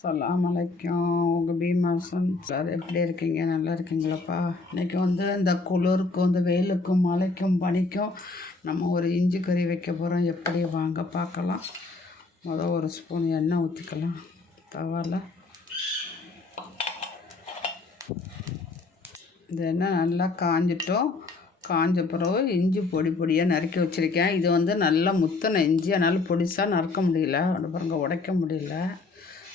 சலாம் அலைக்கும் உங்கள் பீமாசன் சார் எப்படி இருக்கீங்க? நல்லா இருக்கீங்களாப்பா? இன்றைக்கி வந்து இந்த குளிருக்கும் இந்த வெயிலுக்கும் மழைக்கும் பனிக்கும் நம்ம ஒரு இஞ்சி கறி வைக்க போகிறோம் எப்படி? வாங்க பார்க்கலாம். மொதல் ஒரு ஸ்பூன் எண்ணெய் ஊற்றிக்கலாம் தவால இந்த எண்ணெய் நல்லா காஞ்சிட்டோம். காஞ்ச பிறகு இஞ்சி பொடி பொடியாக நறுக்கி வச்சுருக்கேன். இது வந்து நல்லா முத்தின இஞ்சி அதனால் பொடிசாக நறுக்க முடியல. அது பாருங்க உடைக்க முடியல.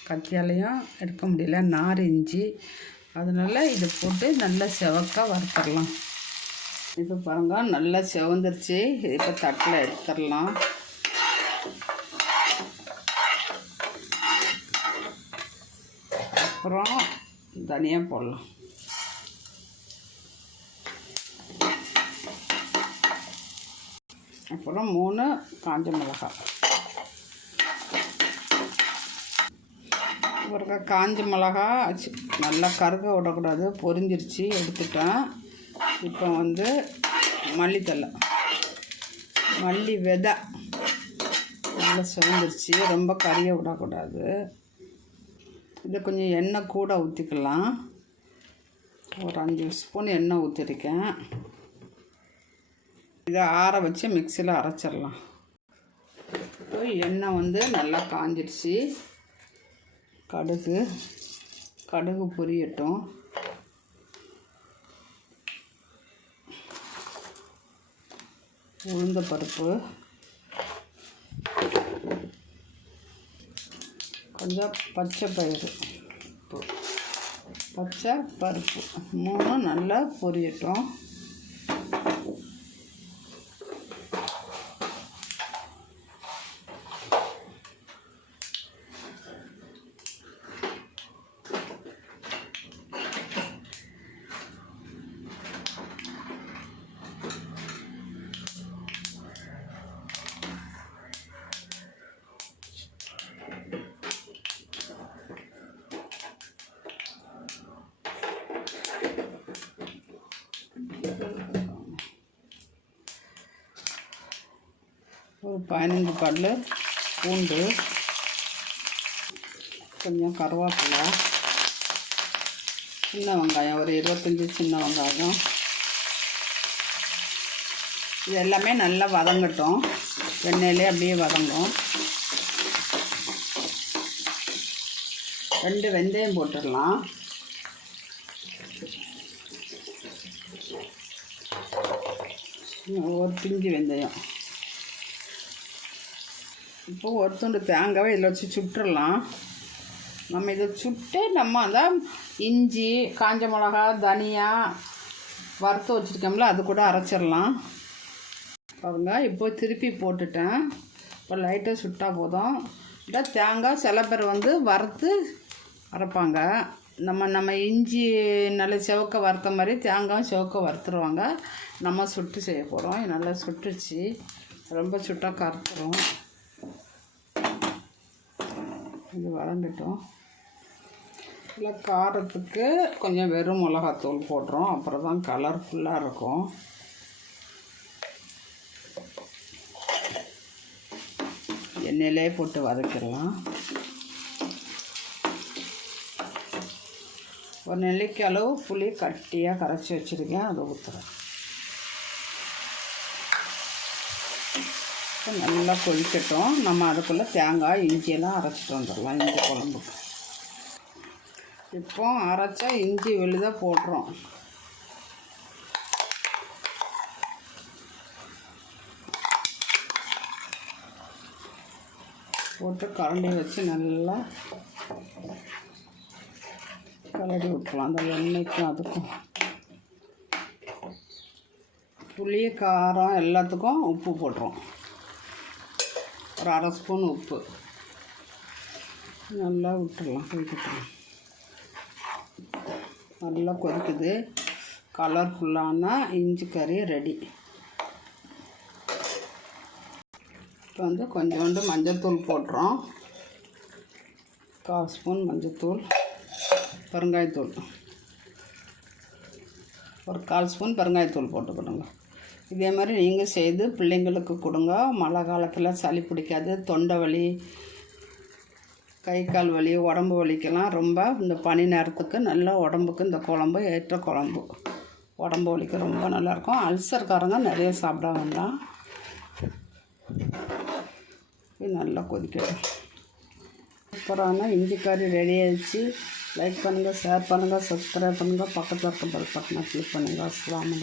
கத்தியாலையும் எடுக்க முடியல நார் இஞ்சி. அதனால் இதை போட்டு நல்லா செவக்காக வறுத்துடலாம். இப்போ பாருங்க நல்லா செவந்துருச்சு. இப்போ தட்டில் எடுத்துடலாம். அப்புறம் தனியாக போடலாம். அப்புறம் மூணு காஞ்ச மிளகாய். ஒரு காஞ்ச மிளகா நல்லா கருக விடக்கூடாது பொரிஞ்சிருச்சு எடுத்துட்டேன். இப்போ வந்து மல்லித்தலை மல்லி விதை. நல்லா சிவந்துருச்சு ரொம்ப கறியை விடக்கூடாது. இதை கொஞ்சம் எண்ணெய் கூட ஊற்றிக்கலாம் ஒரு அஞ்சு ஸ்பூன் எண்ணெய் ஊற்றிருக்கேன் இதை ஆற வச்சு மிக்சியில் அரைச்சிடலாம். எண்ணெய் வந்து நல்லா காஞ்சிடுச்சு கடுகு கடுகு பொரியட்டும். உளுந்த பருப்பு. கொஞ்சம் பச்சை பயிறு. பச்சை பருப்பு. மூணும் நல்லா பொரியட்டும். ஒரு பதினஞ்சு பல் பூண்டு கொஞ்சம் கருவேப்பிலை சின்ன வெங்காயம் ஒரு இருபத்தஞ்சி சின்ன வெங்காயம். இது எல்லாமே நல்லா வதங்கட்டும். எண்ணெயிலே அப்படியே வதங்கும். ரெண்டு வெந்தயம் போட்டுடலாம். ஒரு பிஞ்சு வெந்தயம். இப்போ ஒரு துண்டு தேங்காவை இதில் வச்சு சுட்டுறலாம். நம்ம இதை சுட்டு நம்ம அந்த இஞ்சி காஞ்ச மிளகா தனியா வறுத்து வச்சுருக்கோம்ல அது கூட அரைச்சிடலாம். பாருங்க இப்போ திருப்பி போட்டுட்டேன். இப்போ லைட்டாக சுட்டால் போதும். இல்லை தேங்காய் சில பேர் வந்து வறுத்து அரைப்பாங்க. நம்ம நம்ம இஞ்சி நல்ல செவக்க வறுத்த மாதிரி தேங்காயும் செவக்க வறுத்துருவாங்க. நம்ம சுட்டு செய்ய போகிறோம் நல்லா சுட்டுச்சு ரொம்ப சுட்டாக கறுத்துரும் இது வளர்ந்துட்டோம் இல்லை காரத்துக்கு கொஞ்சம் வெறும் மிளகாத்தூள் போடுறோம். அப்புறம் தான் கலர்ஃபுல்லாக இருக்கும். எண்ணெயிலே போட்டு வதக்கிடலாம். ஒரு நெல்லிக்காய் அளவு புளி கட்டியாக கரைச்சி வச்சுருக்கேன். அதை ஊற்றுறேன் நல்லா கொதிக்கட்டும். நம்ம அதுக்குள்ளே தேங்காய் இஞ்சியெல்லாம் அரைச்சிட்டு வந்துடலாம். இஞ்சி குழம்புக்கு இப்போ அரைச்சா இஞ்சி வெளிதாக போடுறோம் போட்டு கரண்டி வச்சு நல்லா கலடி விட்டுலாம் அந்த எண்ணெய்க்கும் அதுக்கும். புளி காரம் எல்லாத்துக்கும் உப்பு போட்டுரும் ஒரு அரை ஸ்பூன் உப்பு. நல்லா விட்டுடலாம் கொதிக்கட்டும் நல்லா கொதிக்குது. கலர்ஃபுல்லான இஞ்சி கறி ரெடி. இப்போ வந்து கொஞ்சோண்டு மஞ்சள்தூள் போட்டுறோம். கால் ஸ்பூன் மஞ்சள்தூள் பெருங்காயத்தூள். ஒரு கால் ஸ்பூன் பெருங்காயத்தூள் போட்டுக்கிடுங்க. இதே மாதிரி நீங்கள் செய்து பிள்ளைங்களுக்கு கொடுங்க. மழை காலத்தில் சளி பிடிக்காது. தொண்டை வலி கை கால் வலி உடம்பு வலிக்கெல்லாம் ரொம்ப இந்த பனி நேரத்துக்கு நல்ல உடம்புக்கு இந்த குழம்பு ஏற்ற குழம்பு. உடம்பு வலிக்கு ரொம்ப நல்லாயிருக்கும் அல்சர்காரங்க நிறைய சாப்பிட வேண்டாம். நல்லா கொதிக்கட்டும். சூப்பரான இஞ்சி கறி ரெடி ஆயிடுச்சு. லைக் பண்ணுங்கள் ஷேர் பண்ணுங்கள் சப்ஸ்கிரைப் பண்ணுங்கள் பக்கத்தில் இருக்க பல் பட்டனை கிளிக் பண்ணுங்கள் அஸ்லாம்